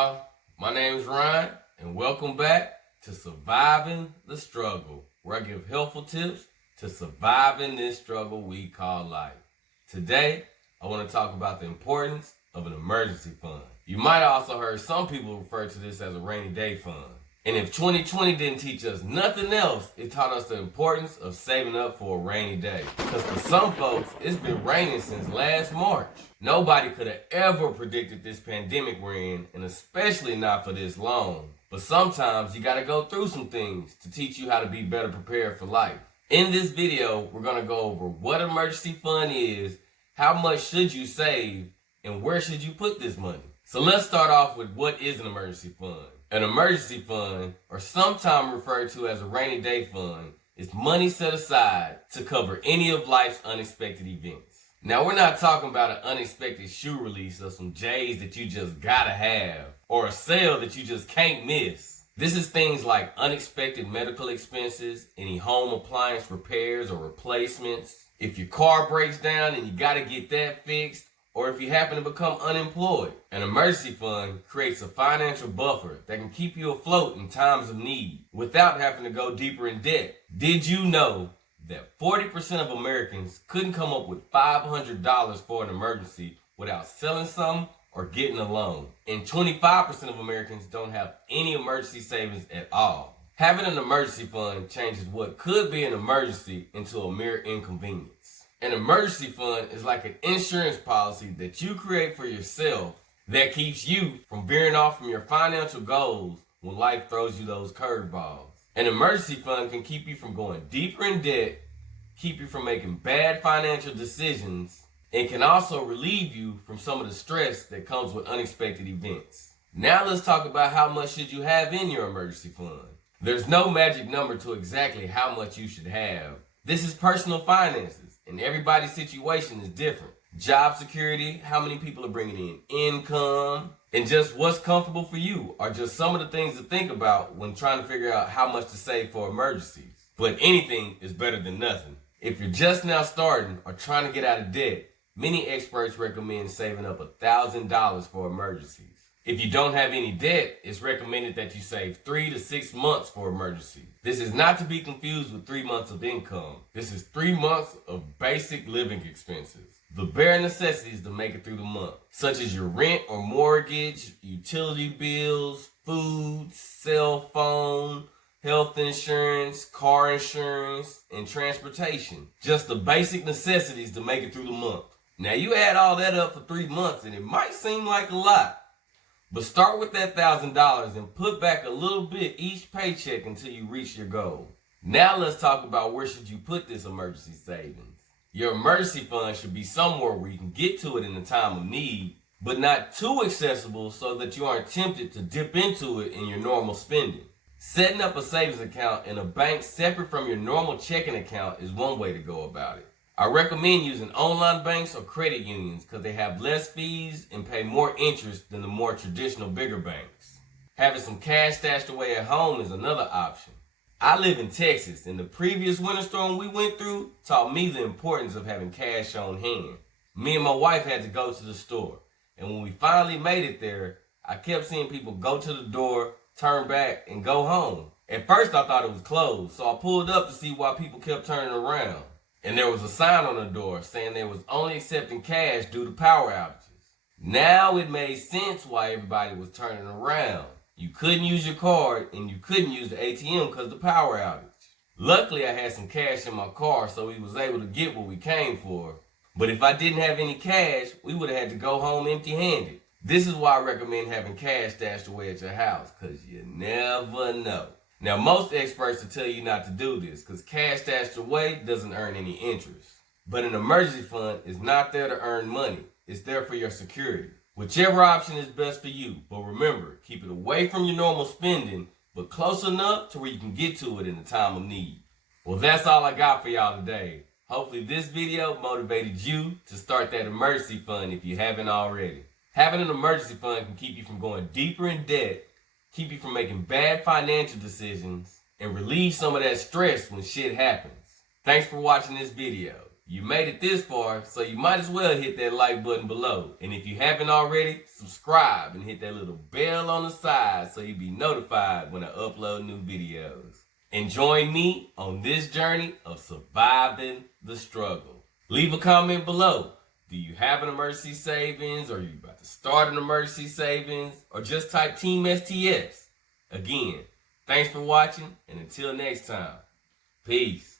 y'all? My name is Ryan, and welcome back to Surviving the Struggle, where I give helpful tips to surviving this struggle we call life. Today, I want to talk about the importance of an emergency fund. You might have also heard some people refer to this as a rainy day fund. And if 2020 didn't teach us nothing else, it taught us the importance of saving up for a rainy day. Because for some folks, it's been raining since last March. Nobody could have ever predicted this pandemic we're in, and especially not for this long. But sometimes you gotta go through some things to teach you how to be better prepared for life. In this video, we're gonna go over what an emergency fund is, how much should you save, and where should you put this money. So let's start off with what is an emergency fund. An emergency fund, or sometimes referred to as a rainy day fund, is money set aside to cover any of life's unexpected events. Now, we're not talking about an unexpected shoe release or some J's that you just gotta have, or a sale that you just can't miss. This is things like unexpected medical expenses, any home appliance repairs or replacements, if your car breaks down and you gotta get that fixed, or if you happen to become unemployed. An emergency fund creates a financial buffer that can keep you afloat in times of need without having to go deeper in debt. Did you know that 40% of Americans couldn't come up with $500 for an emergency without selling something or getting a loan? And 25% of Americans don't have any emergency savings at all. Having an emergency fund changes what could be an emergency into a mere inconvenience. An emergency fund is like an insurance policy that you create for yourself that keeps you from veering off from your financial goals when life throws you those curveballs. An emergency fund can keep you from going deeper in debt, keep you from making bad financial decisions, and can also relieve you from some of the stress that comes with unexpected events. Now let's talk about how much should you have in your emergency fund. There's no magic number to exactly how much you should have. This is personal finances, and everybody's situation is different. Job security, how many people are bringing in income, and just what's comfortable for you are just some of the things to think about when trying to figure out how much to save for emergencies. But anything is better than nothing. If you're just now starting or trying to get out of debt, many experts recommend saving up $1,000 for emergencies. If you don't have any debt, it's recommended that you save 3 to 6 months for emergencies. This is not to be confused with 3 months of income. This is 3 months of basic living expenses, the bare necessities to make it through the month, such as your rent or mortgage, utility bills, food, cell phone, health insurance, car insurance, and transportation. Just the basic necessities to make it through the month. Now you add all that up for 3 months and it might seem like a lot. But start with that $1,000 and put back a little bit each paycheck until you reach your goal. Now let's talk about where should you put this emergency savings. Your emergency fund should be somewhere where you can get to it in a time of need, but not too accessible so that you aren't tempted to dip into it in your normal spending. Setting up a savings account in a bank separate from your normal checking account is one way to go about it. I recommend using online banks or credit unions because they have less fees and pay more interest than the more traditional bigger banks. Having some cash stashed away at home is another option. I live in Texas, and the previous winter storm we went through taught me the importance of having cash on hand. Me and my wife had to go to the store, and when we finally made it there, I kept seeing people go to the door, turn back, and go home. At first I thought it was closed, so I pulled up to see why people kept turning around. And there was a sign on the door saying they was only accepting cash due to power outages. Now it made sense why everybody was turning around. You couldn't use your card and you couldn't use the ATM because of the power outage. Luckily I had some cash in my car so we was able to get what we came for. But if I didn't have any cash, we would have had to go home empty-handed. This is why I recommend having cash stashed away at your house, because you never know. Now, most experts will tell you not to do this because cash stashed away doesn't earn any interest. But an emergency fund is not there to earn money. It's there for your security. Whichever option is best for you. But remember, keep it away from your normal spending, but close enough to where you can get to it in a time of need. Well, that's all I got for y'all today. Hopefully this video motivated you to start that emergency fund if you haven't already. Having an emergency fund can keep you from going deeper in debt, keep you from making bad financial decisions, and relieve some of that stress when shit happens. Thanks for watching this video. You made it this far, so you might as well hit that like button below. And if you haven't already, subscribe and hit that little bell on the side so you'll be notified when I upload new videos. And join me on this journey of surviving the struggle. Leave a comment below. Do you have an emergency savings? Or are you about to start an emergency savings? Or just type Team STS. Again, thanks for watching, and until next time, peace.